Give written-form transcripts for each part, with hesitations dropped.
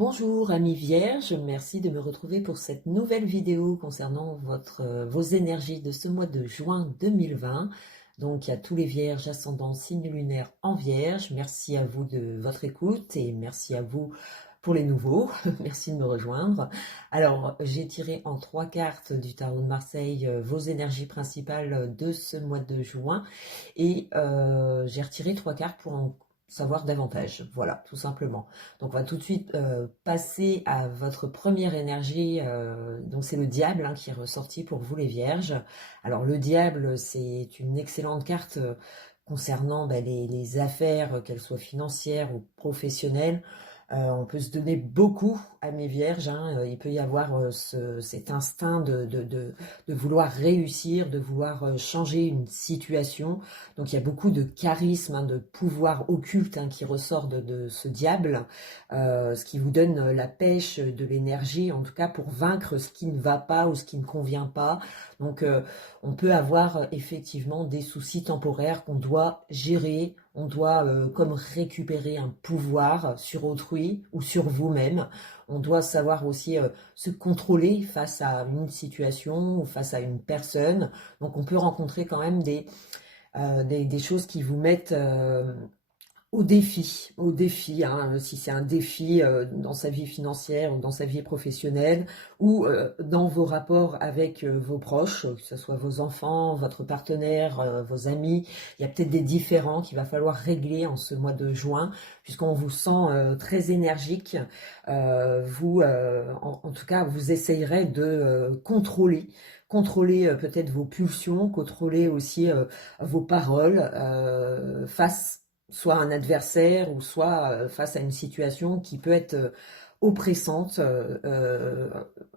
Bonjour amis vierges, merci de me retrouver pour cette nouvelle vidéo concernant vos énergies de ce mois de juin 2020. Donc à tous les vierges ascendant signe lunaire en vierge, merci à vous de votre écoute et merci à vous pour les nouveaux, merci de me rejoindre. Alors j'ai tiré en 3 cartes du tarot de Marseille vos énergies principales de ce mois de juin et j'ai retiré 3 cartes pour en savoir davantage, voilà, tout simplement. Donc on va tout de suite passer à votre première énergie, donc c'est le diable qui est ressorti pour vous les vierges. Alors le diable, c'est une excellente carte concernant les affaires, qu'elles soient financières ou professionnelles. On peut se donner beaucoup à mes vierges, il peut y avoir cet instinct de vouloir réussir, de vouloir changer une situation. Donc il y a beaucoup de charisme, de pouvoir occulte qui ressort de ce diable, ce qui vous donne la pêche, de l'énergie, en tout cas pour vaincre ce qui ne va pas ou ce qui ne convient pas. Donc on peut avoir effectivement des soucis temporaires qu'on doit gérer. On doit comme récupérer un pouvoir sur autrui ou sur vous-même. On doit savoir aussi se contrôler face à une situation ou face à une personne. Donc on peut rencontrer quand même des choses qui vous mettent au défi, si c'est un défi dans sa vie financière ou dans sa vie professionnelle ou dans vos rapports avec vos proches, que ce soit vos enfants, votre partenaire, vos amis. Il y a peut-être des différends qu'il va falloir régler en ce mois de juin, puisqu'on vous sent très énergique. En tout cas, vous essayerez de contrôler peut-être vos pulsions, contrôler aussi vos paroles face soit un adversaire ou soit face à une situation qui peut être oppressante.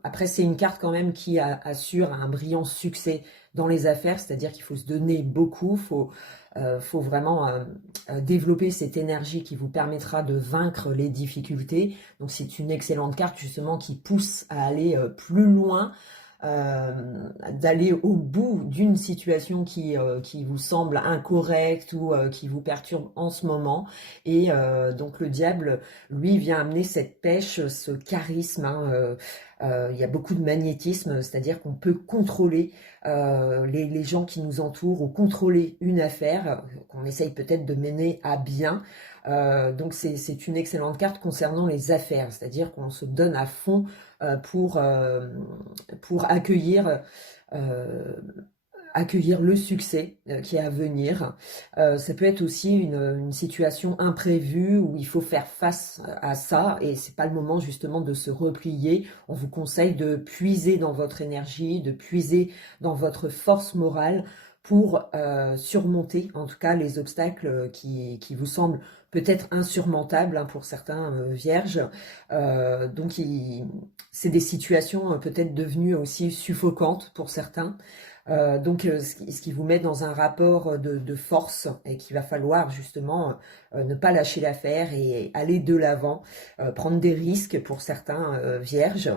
Après, c'est une carte quand même qui assure un brillant succès dans les affaires, c'est-à-dire qu'il faut se donner beaucoup, faut vraiment développer cette énergie qui vous permettra de vaincre les difficultés. Donc c'est une excellente carte justement qui pousse à aller plus loin, d'aller au bout d'une situation qui vous semble incorrecte ou qui vous perturbe en ce moment. Et donc le diable, lui, vient amener cette pêche, ce charisme. Il y a beaucoup de magnétisme, c'est-à-dire qu'on peut contrôler les gens qui nous entourent ou contrôler une affaire qu'on essaye peut-être de mener à bien. Donc c'est une excellente carte concernant les affaires, c'est-à-dire qu'on se donne à fond euh, pour, euh, pour euh, accueillir le succès qui est à venir. Ça peut être aussi une situation imprévue où il faut faire face à ça et c'est pas le moment justement de se replier. On vous conseille de puiser dans votre énergie, de puiser dans votre force morale pour surmonter en tout cas les obstacles qui vous semblent peut-être insurmontables pour certains vierges. Donc c'est des situations peut-être devenues aussi suffocantes pour certains. Donc ce qui vous met dans un rapport de force et qu'il va falloir justement ne pas lâcher l'affaire et aller de l'avant, prendre des risques pour certains vierges.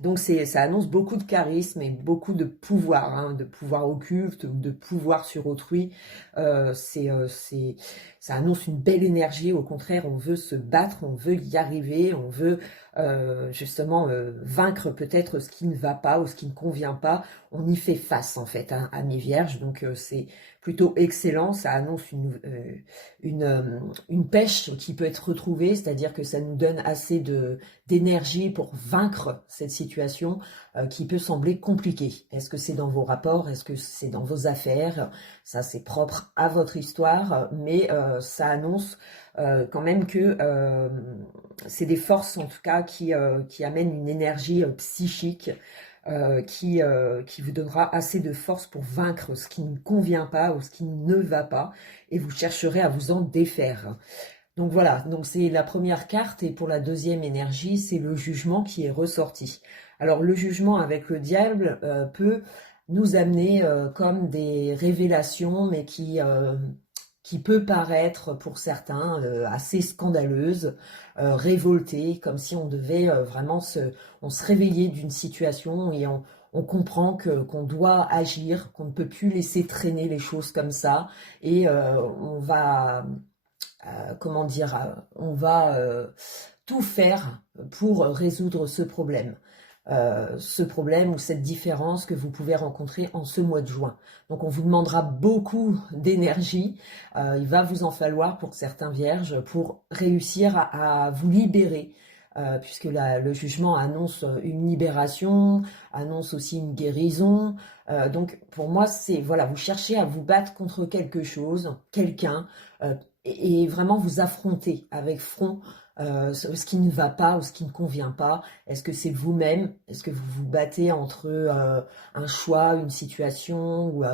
Donc ça annonce beaucoup de charisme et beaucoup de pouvoir occulte, de pouvoir sur autrui. Ça annonce une belle énergie. Au contraire, on veut se battre, on veut y arriver, on veut justement vaincre peut-être ce qui ne va pas ou ce qui ne convient pas. On y fait face en fait, à mes vierges. Donc c'est plutôt excellent. Ça annonce une pêche qui peut être retrouvée, c'est-à-dire que ça nous donne assez d'énergie pour vaincre cette situation qui peut sembler compliquée. Est-ce que c'est dans vos rapports? Est-ce que c'est dans vos affaires? Ça, c'est propre à votre histoire, mais ça annonce quand même que c'est des forces, en tout cas, qui amènent une énergie psychique qui vous donnera assez de force pour vaincre ce qui ne convient pas ou ce qui ne va pas, et vous chercherez à vous en défaire. Donc voilà, donc c'est la première carte et pour la deuxième énergie, c'est le jugement qui est ressorti. Alors le jugement avec le diable peut nous amener comme des révélations, mais qui peut paraître pour certains assez scandaleuse, révoltée, comme si on devait on se réveillait d'une situation et on comprend qu'on doit agir, qu'on ne peut plus laisser traîner les choses comme ça, et on va comment dire, on va tout faire pour résoudre ce problème ou cette différence que vous pouvez rencontrer en ce mois de juin. Donc on vous demandera beaucoup d'énergie, il va vous en falloir pour certains vierges pour réussir à vous libérer, puisque le jugement annonce une libération, annonce aussi une guérison. Donc pour moi, c'est voilà, vous cherchez à vous battre contre quelque chose, quelqu'un, et vraiment vous affronter avec front ce qui ne va pas ou ce qui ne convient pas. Est-ce que c'est vous-même? Est-ce que vous vous battez entre un choix, une situation ou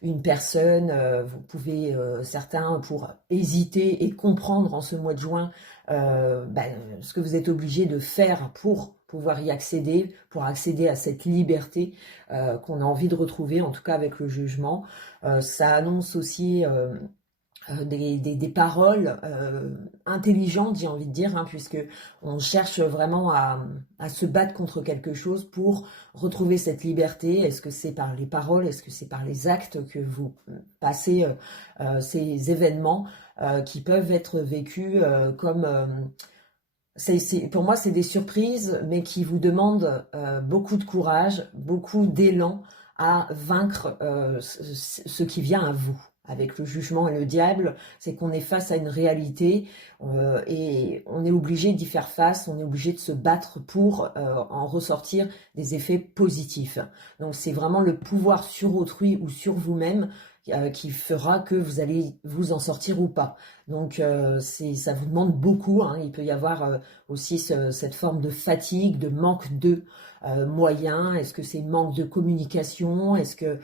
une personne? Vous pouvez, certains, pour hésiter et comprendre en ce mois de juin ce que vous êtes obligé de faire pour pouvoir y accéder, pour accéder à cette liberté qu'on a envie de retrouver, en tout cas avec le jugement. Ça annonce aussi des paroles intelligentes, j'ai envie de dire, hein, puisque on cherche vraiment à se battre contre quelque chose pour retrouver cette liberté. Est-ce que c'est par les paroles? Est-ce que c'est par les actes que vous passez ces événements qui peuvent être vécus comme... pour moi, c'est des surprises, mais qui vous demandent beaucoup de courage, beaucoup d'élan à vaincre ce qui vient à vous. Avec le jugement et le diable, c'est qu'on est face à une réalité et on est obligé d'y faire face, on est obligé de se battre pour en ressortir des effets positifs. Donc c'est vraiment le pouvoir sur autrui ou sur vous-même qui fera que vous allez vous en sortir ou pas. Donc ça vous demande beaucoup, hein. Il peut y avoir aussi cette forme de fatigue, de manque de moyens. Est-ce que c'est manque de communication? Est-ce que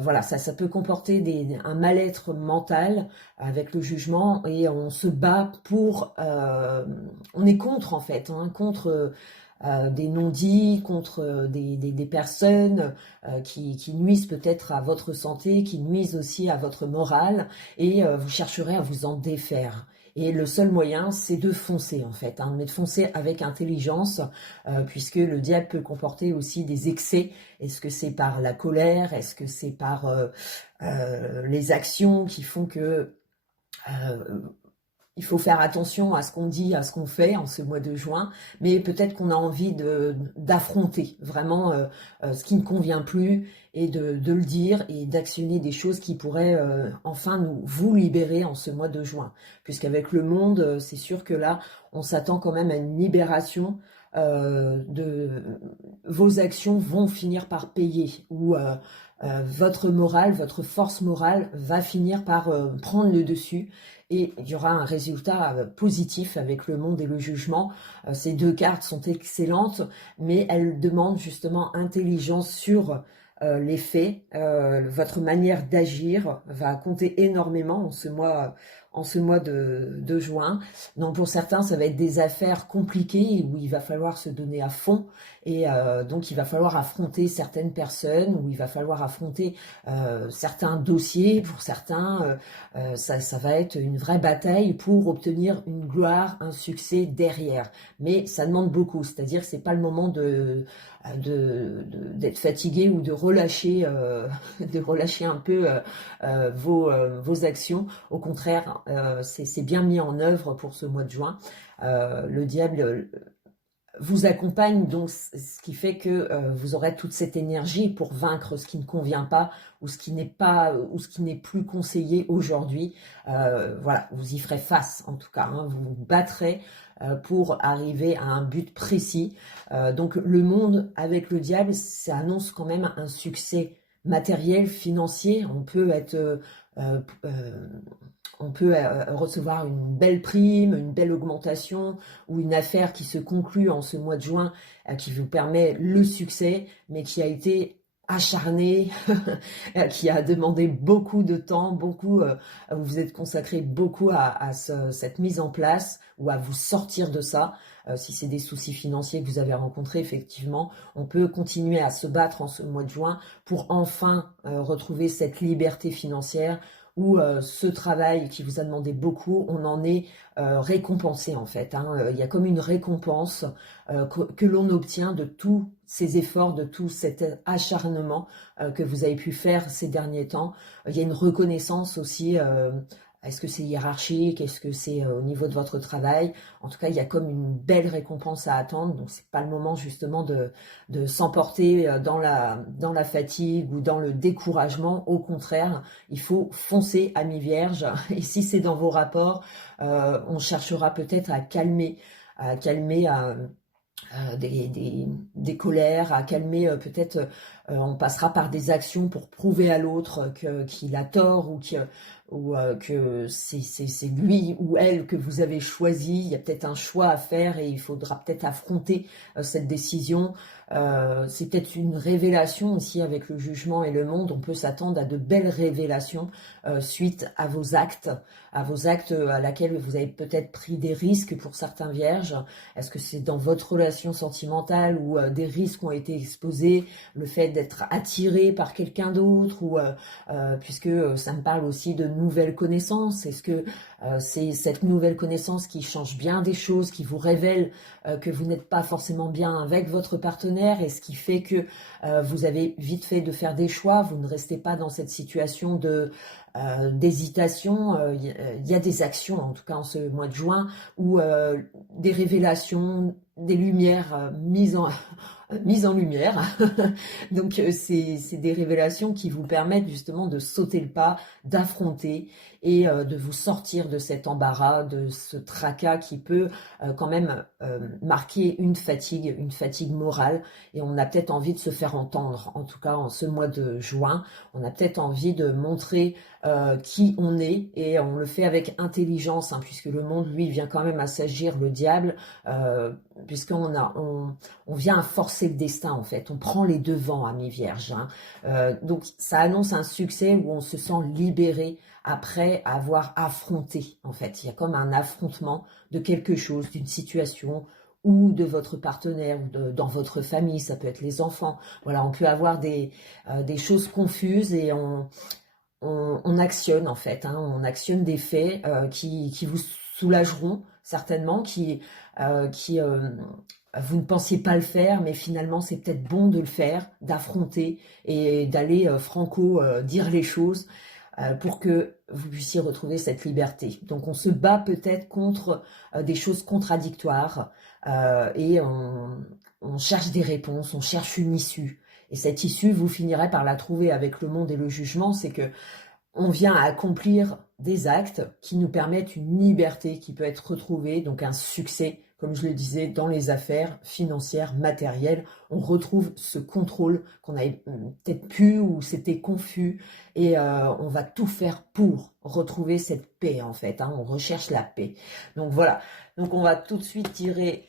voilà, ça peut comporter un mal-être mental avec le jugement et on se bat pour, on est contre en fait, hein, contre des non-dits, contre des personnes qui nuisent peut-être à votre santé, qui nuisent aussi à votre morale, et vous chercherez à vous en défaire. Et le seul moyen, c'est de foncer en fait, hein, mais de foncer avec intelligence, puisque le diable peut comporter aussi des excès. Est-ce que c'est par la colère? Est-ce que c'est par les actions qui font que il faut faire attention à ce qu'on dit, à ce qu'on fait en ce mois de juin, mais peut-être qu'on a envie d'affronter vraiment ce qui ne convient plus et de le dire et d'actionner des choses qui pourraient enfin vous libérer en ce mois de juin. Puisqu'avec le monde, c'est sûr que là, on s'attend quand même à une libération vos actions vont finir par payer, ou votre morale, votre force morale va finir par prendre le dessus et il y aura un résultat positif avec le monde et le jugement. Ces deux cartes sont excellentes, mais elles demandent justement intelligence sur les faits. Votre manière d'agir va compter énormément en ce mois de juin. Donc pour certains, ça va être des affaires compliquées où il va falloir se donner à fond et donc il va falloir affronter certaines personnes, où il va falloir affronter certains dossiers. Pour certains, ça va être une vraie bataille pour obtenir une gloire, un succès derrière. Mais ça demande beaucoup, c'est-à-dire que c'est pas le moment d'être fatigué ou de relâcher un peu vos actions. Au contraire, c'est bien mis en œuvre pour ce mois de juin. Le diable vous accompagne, donc ce qui fait que vous aurez toute cette énergie pour vaincre ce qui ne convient pas ou ce qui n'est plus conseillé aujourd'hui. Voilà, vous y ferez face en tout cas, hein, vous vous battrez pour arriver à un but précis. Donc le monde avec le diable, ça annonce quand même un succès matériel, financier. On peut être recevoir une belle prime, une belle augmentation ou une affaire qui se conclut en ce mois de juin qui vous permet le succès, mais qui a été acharné, qui a demandé beaucoup de temps, vous vous êtes consacré beaucoup à cette mise en place ou à vous sortir de ça. Si c'est des soucis financiers que vous avez rencontrés, effectivement, on peut continuer à se battre en ce mois de juin pour enfin retrouver cette liberté financière, où ce travail qui vous a demandé beaucoup, on en est récompensé en fait, hein. Il y a comme une récompense que l'on obtient de tous ces efforts, de tout cet acharnement que vous avez pu faire ces derniers temps. Il y a une reconnaissance aussi Est-ce que c'est hiérarchique? Est-ce que c'est au niveau de votre travail? En tout cas, il y a comme une belle récompense à attendre. Donc, c'est pas le moment justement de s'emporter dans la fatigue ou dans le découragement. Au contraire, il faut foncer, amis vierges. Et si c'est dans vos rapports, on cherchera peut-être à calmer des colères, à calmer peut-être, on passera par des actions pour prouver à l'autre qu'il a tort ou que c'est lui ou elle que vous avez choisi. Il y a peut-être un choix à faire et il faudra peut-être affronter cette décision. C'est peut-être une révélation aussi avec le jugement et le monde. On peut s'attendre à de belles révélations suite à vos actes à laquelle vous avez peut-être pris des risques pour certains vierges. Est-ce que c'est dans votre relation sentimentale où des risques ont été exposés, le fait d'être attiré par quelqu'un d'autre ou puisque ça me parle aussi de nouvelles connaissances. Est-ce que c'est cette nouvelle connaissance qui change bien des choses, qui vous révèle que vous n'êtes pas forcément bien avec votre partenaire et ce qui fait que vous avez vite fait de faire des choix, vous ne restez pas dans cette situation d'hésitation. Il y a des actions, en tout cas en ce mois de juin, où des révélations, des lumières mises en lumière. Donc c'est des révélations qui vous permettent justement de sauter le pas, d'affronter et de vous sortir de cet embarras, de ce tracas qui peut quand même marquer une fatigue morale. Et on a peut-être envie de se faire entendre, en tout cas en ce mois de juin. On a peut-être envie de montrer qui on est, et on le fait avec intelligence, hein, puisque le monde, lui, vient quand même à s'agir le diable, puisqu'on vient à forcer le destin, en fait. On prend les devants, amis vierges. Hein. Donc, ça annonce un succès où on se sent libéré après avoir affronté, en fait. Il y a comme un affrontement de quelque chose, d'une situation ou de votre partenaire, ou dans votre famille, ça peut être les enfants. Voilà, on peut avoir des choses confuses et on actionne en fait, hein, on actionne des faits qui vous soulageront certainement, qui vous ne pensiez pas le faire, mais finalement c'est peut-être bon de le faire, d'affronter et d'aller franco dire les choses pour que vous puissiez retrouver cette liberté. Donc on se bat peut-être contre des choses contradictoires et on cherche des réponses, on cherche une issue. Et cette issue, vous finirez par la trouver avec le monde et le jugement, c'est que on vient à accomplir des actes qui nous permettent une liberté qui peut être retrouvée, donc un succès, comme je le disais, dans les affaires financières, matérielles. On retrouve ce contrôle qu'on avait peut-être pu ou c'était confus et on va tout faire pour retrouver cette paix en fait. Hein, on recherche la paix. Donc voilà, donc on va tout de suite tirer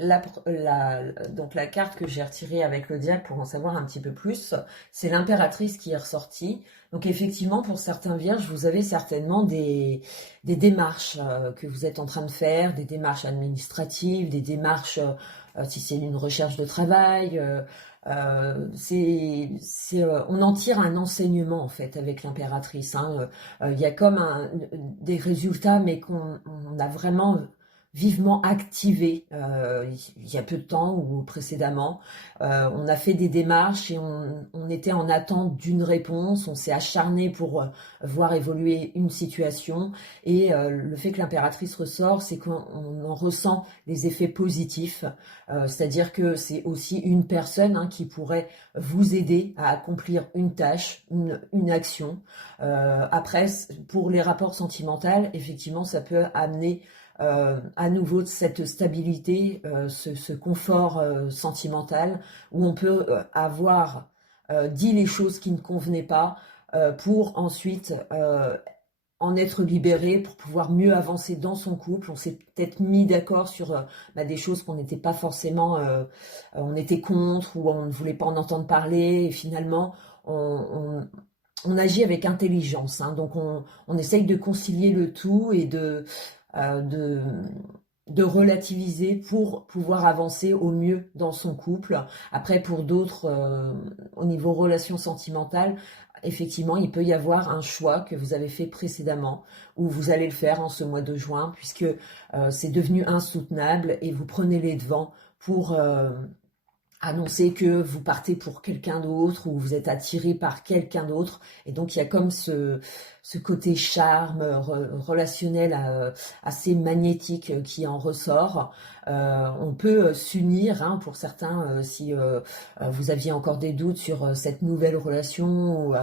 donc la carte que j'ai retirée avec le diable pour en savoir un petit peu plus, c'est l'impératrice qui est ressortie. Donc effectivement, pour certains vierges, vous avez certainement des démarches que vous êtes en train de faire, des démarches administratives, des démarches, si c'est une recherche de travail. On en tire un enseignement en fait avec l'impératrice. Hein. Il y a comme des résultats, mais qu'on a vraiment vivement activé il y a peu de temps ou précédemment. On a fait des démarches et on était en attente d'une réponse, on s'est acharné pour voir évoluer une situation et le fait que l'impératrice ressort, c'est qu'on en ressent les effets positifs, c'est-à-dire que c'est aussi une personne hein, qui pourrait vous aider à accomplir une tâche, une action. Après, pour les rapports sentimentaux, effectivement, ça peut amener à nouveau cette stabilité, ce confort sentimental où on peut avoir dit les choses qui ne convenaient pas pour ensuite en être libéré, pour pouvoir mieux avancer dans son couple. On s'est peut-être mis d'accord sur des choses qu'on n'était pas forcément, on était contre ou on ne voulait pas en entendre parler et finalement on agit avec intelligence, hein, donc on essaye de concilier le tout et euh, de, de relativiser pour pouvoir avancer au mieux dans son couple. Après, pour d'autres, au niveau relations sentimentales, effectivement, il peut y avoir un choix que vous avez fait précédemment ou vous allez le faire en ce mois de juin puisque c'est devenu insoutenable et vous prenez les devants pour annoncer que vous partez pour quelqu'un d'autre ou vous êtes attiré par quelqu'un d'autre. Et donc, il y a comme ce côté charme relationnel assez magnétique qui en ressort. On peut s'unir, hein, pour certains, si vous aviez encore des doutes sur cette nouvelle relation, ou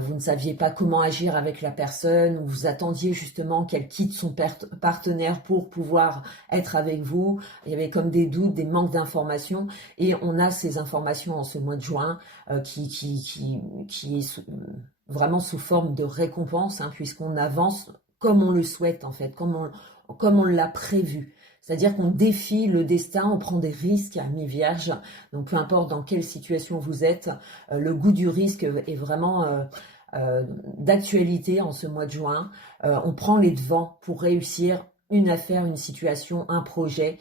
vous ne saviez pas comment agir avec la personne, ou vous attendiez justement qu'elle quitte son partenaire pour pouvoir être avec vous. Il y avait comme des doutes, des manques d'informations. Et on a ces informations en ce mois de juin qui est vraiment sous forme de récompense, hein, puisqu'on avance comme on le souhaite en fait, comme on l'a prévu. C'est-à-dire qu'on défie le destin, on prend des risques à mi-vierge. Donc peu importe dans quelle situation vous êtes, le goût du risque est vraiment d'actualité en ce mois de juin. On prend les devants pour réussir une affaire, une situation, un projet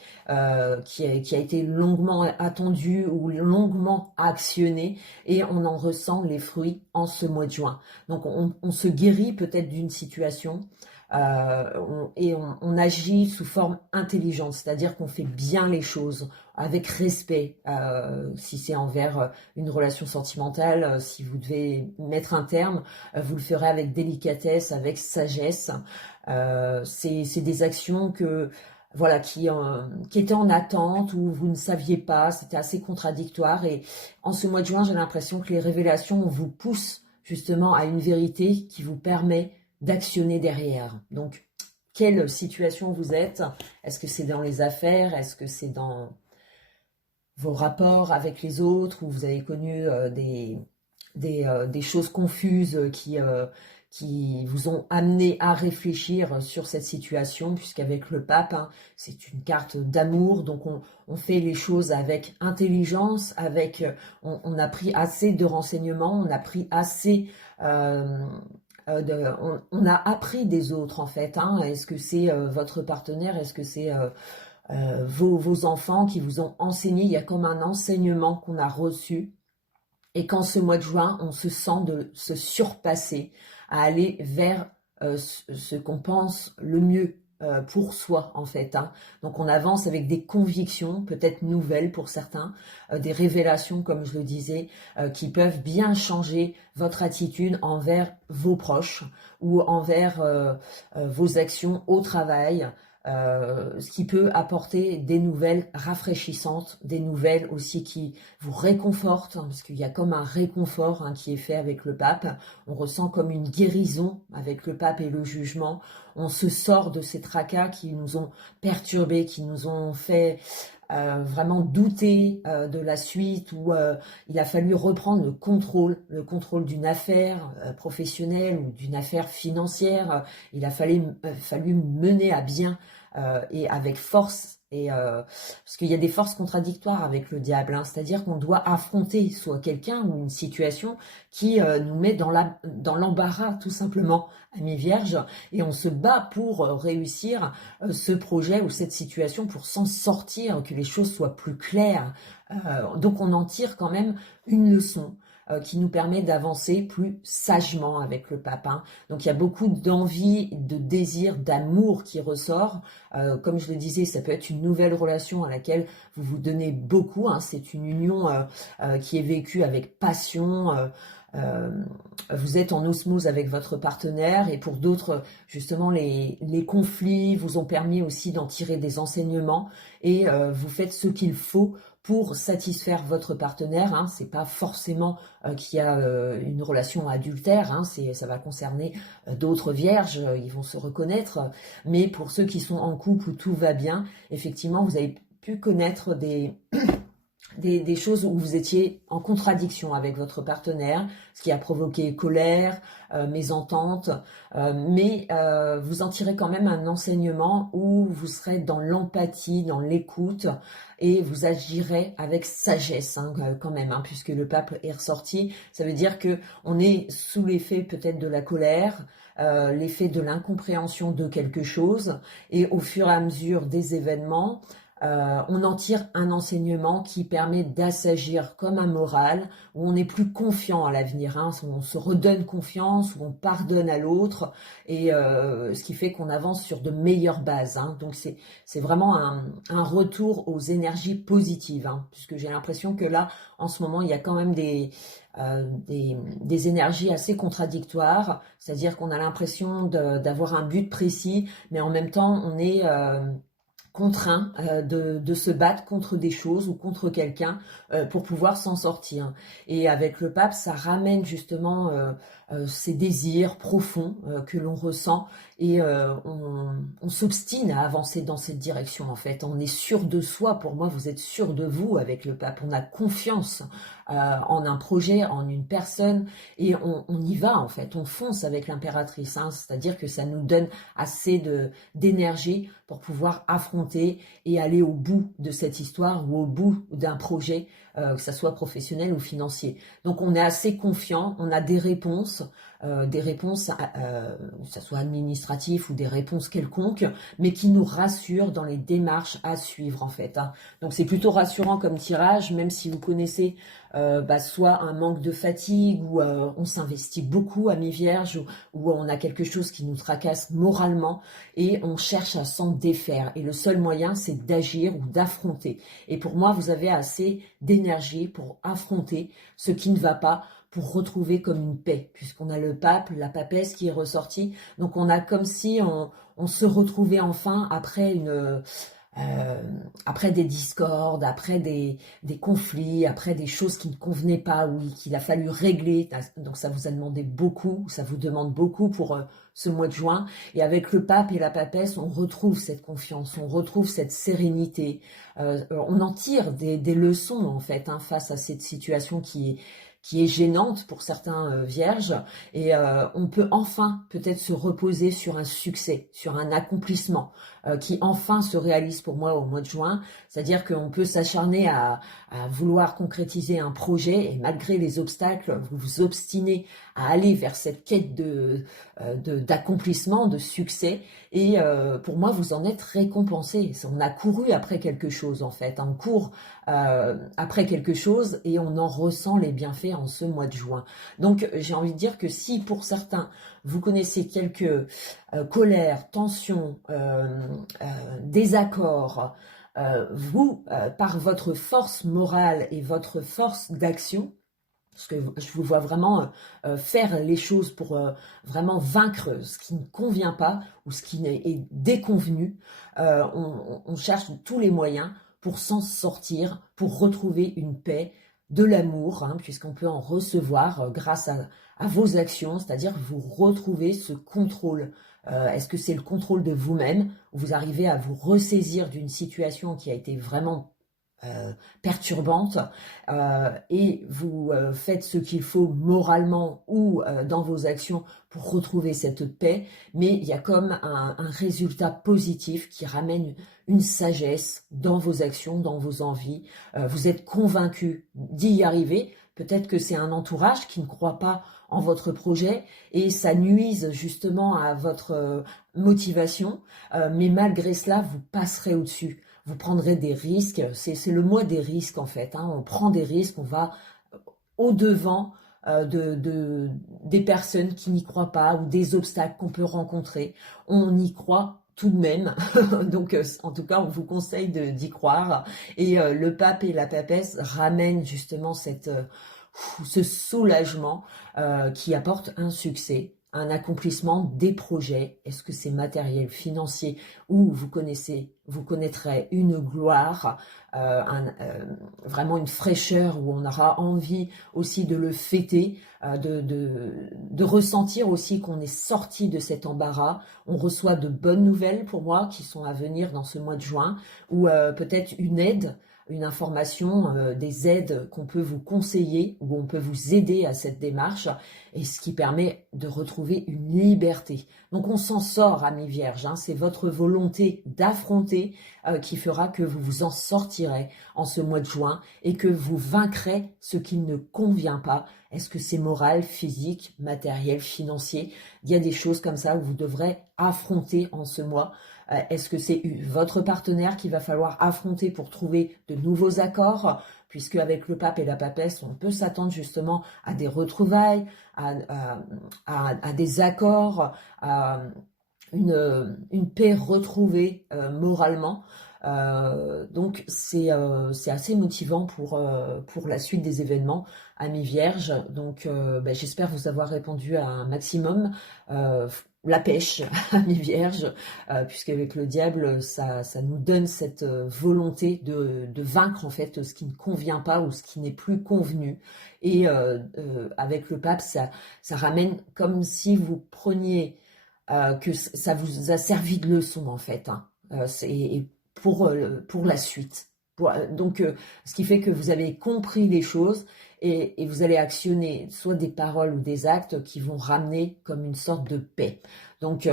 qui a été longuement attendu ou longuement actionné, et on en ressent les fruits en ce mois de juin. Donc on se guérit peut-être d'une situation on agit sous forme intelligente, c'est-à-dire qu'on fait bien les choses avec respect, si c'est envers une relation sentimentale, si vous devez mettre un terme, vous le ferez avec délicatesse, avec sagesse. C'est des actions que voilà qui étaient en attente ou vous ne saviez pas, c'était assez contradictoire. Et en ce mois de juin, j'ai l'impression que les révélations vous poussent justement à une vérité qui vous permet d'actionner derrière. Donc, quelle situation vous êtes? Est-ce que c'est dans les affaires? Est-ce que c'est dans vos rapports avec les autres, où vous avez connu des choses confuses qui vous ont amené à réfléchir sur cette situation, puisqu'avec le pape, hein, c'est une carte d'amour, donc on fait les choses avec intelligence, on a pris assez de renseignements, on a pris assez... on a appris des autres en fait, hein. Est-ce que c'est votre partenaire? Est-ce que c'est vos enfants qui vous ont enseigné? Il y a comme un enseignement qu'on a reçu, et qu'en ce mois de juin, on se sent de se surpasser, à aller vers ce qu'on pense le mieux pour soi en fait, hein. Donc on avance avec des convictions, peut-être nouvelles pour certains, des révélations comme je le disais, qui peuvent bien changer votre attitude envers vos proches ou envers vos actions au travail. Ce qui peut apporter des nouvelles rafraîchissantes, des nouvelles aussi qui vous réconfortent, hein, parce qu'il y a comme un réconfort, hein, qui est fait avec le pape. On ressent comme une guérison avec le pape et le jugement. On se sort de ces tracas qui nous ont perturbés, qui nous ont fait vraiment douter de la suite, où il a fallu reprendre le contrôle d'une affaire professionnelle ou d'une affaire financière. Il a fallu mener à bien et avec force. Et parce qu'il y a des forces contradictoires avec le diable, hein, c'est-à-dire qu'on doit affronter soit quelqu'un ou une situation qui nous met dans l'embarras tout simplement à mi-vierge, et on se bat pour réussir ce projet ou cette situation, pour s'en sortir, que les choses soient plus claires. Donc on en tire quand même une leçon qui nous permet d'avancer plus sagement avec le pape, hein. Donc il y a beaucoup d'envie, de désir, d'amour qui ressort. Comme je le disais, ça peut être une nouvelle relation à laquelle vous vous donnez beaucoup, hein. C'est une union qui est vécue avec passion. Vous êtes en osmose avec votre partenaire, et pour d'autres, justement, les conflits vous ont permis aussi d'en tirer des enseignements, et vous faites ce qu'il faut pour satisfaire votre partenaire, hein. C'est pas forcément qu'il y a une relation adultère, hein. Ça va concerner d'autres vierges, ils vont se reconnaître, mais pour ceux qui sont en couple où tout va bien, effectivement, vous avez pu connaître des choses où vous étiez en contradiction avec votre partenaire, ce qui a provoqué colère, mésentente, mais vous en tirez quand même un enseignement où vous serez dans l'empathie, dans l'écoute, et vous agirez avec sagesse, hein, quand même, hein, puisque le pape est ressorti. Ça veut dire que on est sous l'effet peut-être de la colère, l'effet de l'incompréhension de quelque chose, et au fur et à mesure des événements, on en tire un enseignement qui permet d'assagir comme un moral, où on est plus confiant à l'avenir, hein, où on se redonne confiance, où on pardonne à l'autre, et ce qui fait qu'on avance sur de meilleures bases. Hein. Donc c'est vraiment un retour aux énergies positives, hein, puisque j'ai l'impression que là, en ce moment, il y a quand même des énergies assez contradictoires, c'est-à-dire qu'on a l'impression d'avoir un but précis, mais en même temps, on est contraint de se battre contre des choses ou contre quelqu'un pour pouvoir s'en sortir. Et avec le pape, ça ramène justement ces désirs profonds que l'on ressent et on s'obstine à avancer dans cette direction en fait. On est sûr de soi, pour moi vous êtes sûr de vous avec le pape, on a confiance en un projet, en une personne et on y va en fait, on fonce avec l'impératrice, hein, c'est-à-dire que ça nous donne assez d'énergie pour pouvoir affronter et aller au bout de cette histoire ou au bout d'un projet, que ça soit professionnel ou financier. Donc on est assez confiant, on a des réponses, que ça soit administratif ou des réponses quelconques, mais qui nous rassurent dans les démarches à suivre en fait. Hein. Donc c'est plutôt rassurant comme tirage, même si vous connaissez soit un manque de fatigue ou on s'investit beaucoup à mi-vierge ou on a quelque chose qui nous tracasse moralement et on cherche à s'en défaire. Et le seul moyen, c'est d'agir ou d'affronter. Et pour moi, vous avez assez d'énergie pour affronter ce qui ne va pas, pour retrouver comme une paix, puisqu'on a le pape, la papesse qui est ressortie. Donc on a comme si on se retrouvait enfin après des discordes, après des conflits, après des choses qui ne convenaient pas, oui, qu'il a fallu régler. Donc ça vous a demandé beaucoup, ça vous demande beaucoup pour ce mois de juin. Et avec le pape et la papesse, on retrouve cette confiance, on retrouve cette sérénité. On en tire des leçons en fait hein, face à cette situation qui est gênante pour certains vierges, et on peut enfin peut-être se reposer sur un succès, sur un accomplissement qui enfin se réalise pour moi au mois de juin, c'est-à-dire qu'on peut s'acharner à vouloir concrétiser un projet et malgré les obstacles, vous vous obstinez à aller vers cette quête d'accomplissement, de succès, et pour moi vous en êtes récompensé. On a couru après quelque chose en fait, on court après quelque chose et on en ressent les bienfaits en ce mois de juin. Donc j'ai envie de dire que si pour certains vous connaissez quelques colères, tensions, désaccords, par votre force morale et votre force d'action, parce que je vous vois vraiment faire les choses pour vraiment vaincre ce qui ne convient pas ou ce qui est déconvenu, on cherche tous les moyens pour s'en sortir, pour retrouver une paix, de l'amour, hein, puisqu'on peut en recevoir grâce à vos actions, c'est-à-dire vous retrouvez ce contrôle. Est-ce que c'est le contrôle de vous-même, où vous arrivez à vous ressaisir d'une situation qui a été vraiment perturbante et vous faites ce qu'il faut moralement ou dans vos actions pour retrouver cette paix, mais il y a comme un résultat positif qui ramène une sagesse dans vos actions, dans vos envies. Vous êtes convaincu d'y arriver. Peut-être que c'est un entourage qui ne croit pas en votre projet et ça nuise justement à votre motivation, mais malgré cela, vous passerez au-dessus. Vous prendrez des risques, c'est le mois des risques en fait, hein. On prend des risques, on va au-devant des personnes qui n'y croient pas ou des obstacles qu'on peut rencontrer. On y croit tout de même, donc en tout cas on vous conseille d'y croire. Et le pape et la papesse ramènent justement ce soulagement qui apporte un succès, un accomplissement des projets. Est-ce que c'est matériel, financier, ou vous connaîtrez une gloire, vraiment une fraîcheur où on aura envie aussi de le fêter, de ressentir aussi qu'on est sorti de cet embarras. On reçoit de bonnes nouvelles pour moi qui sont à venir dans ce mois de juin, ou peut-être une aide, une information, des aides qu'on peut vous conseiller ou on peut vous aider à cette démarche, et ce qui permet de retrouver une liberté. Donc on s'en sort, amis vierges, hein, c'est votre volonté d'affronter qui fera que vous vous en sortirez en ce mois de juin et que vous vaincrez ce qui ne convient pas. Est-ce que c'est moral, physique, matériel, financier? Il y a des choses comme ça où vous devrez affronter en ce mois Est-ce que c'est votre partenaire qu'il va falloir affronter pour trouver de nouveaux accords? Puisque avec le pape et la papesse, on peut s'attendre justement à des retrouvailles, à des accords, à une paix retrouvée moralement. Donc c'est assez motivant pour la suite des événements, amis vierges. Donc j'espère vous avoir répondu à un maximum. La pêche, amis vierges, puisqu'avec le diable, ça nous donne cette volonté de vaincre en fait ce qui ne convient pas ou ce qui n'est plus convenu. Et avec le pape, ça ramène comme si vous preniez que ça vous a servi de leçon en fait, hein. Et pour la suite. Donc, ce qui fait que vous avez compris les choses et vous allez actionner soit des paroles ou des actes qui vont ramener comme une sorte de paix. Donc,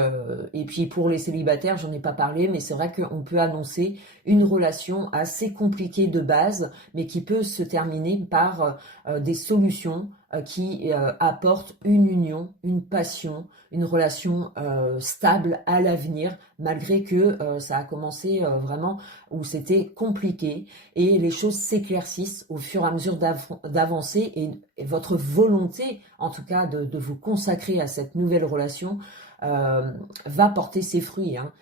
et puis pour les célibataires, j'en ai pas parlé, mais c'est vrai qu'on peut annoncer une relation assez compliquée de base, mais qui peut se terminer par des solutions qui apportent une union, une passion, une relation stable à l'avenir, malgré que ça a commencé vraiment où c'était compliqué, et les choses s'éclaircissent au fur et à mesure d'avancer, et votre volonté, en tout cas, de vous consacrer à cette nouvelle relation va porter ses fruits, hein.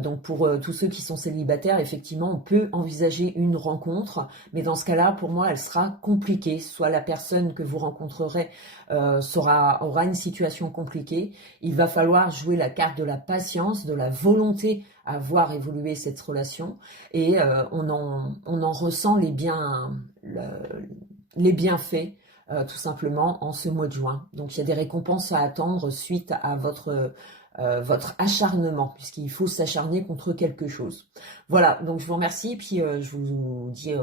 Donc pour tous ceux qui sont célibataires, effectivement, on peut envisager une rencontre, mais dans ce cas-là, pour moi, elle sera compliquée. Soit la personne que vous rencontrerez aura une situation compliquée. Il va falloir jouer la carte de la patience, de la volonté à voir évoluer cette relation, et on en ressent les bienfaits. Tout simplement en ce mois de juin. Donc il y a des récompenses à attendre suite à votre acharnement, puisqu'il faut s'acharner contre quelque chose. Voilà, donc je vous remercie, puis je vous dis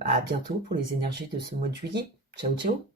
à bientôt pour les énergies de ce mois de juillet. Ciao, ciao.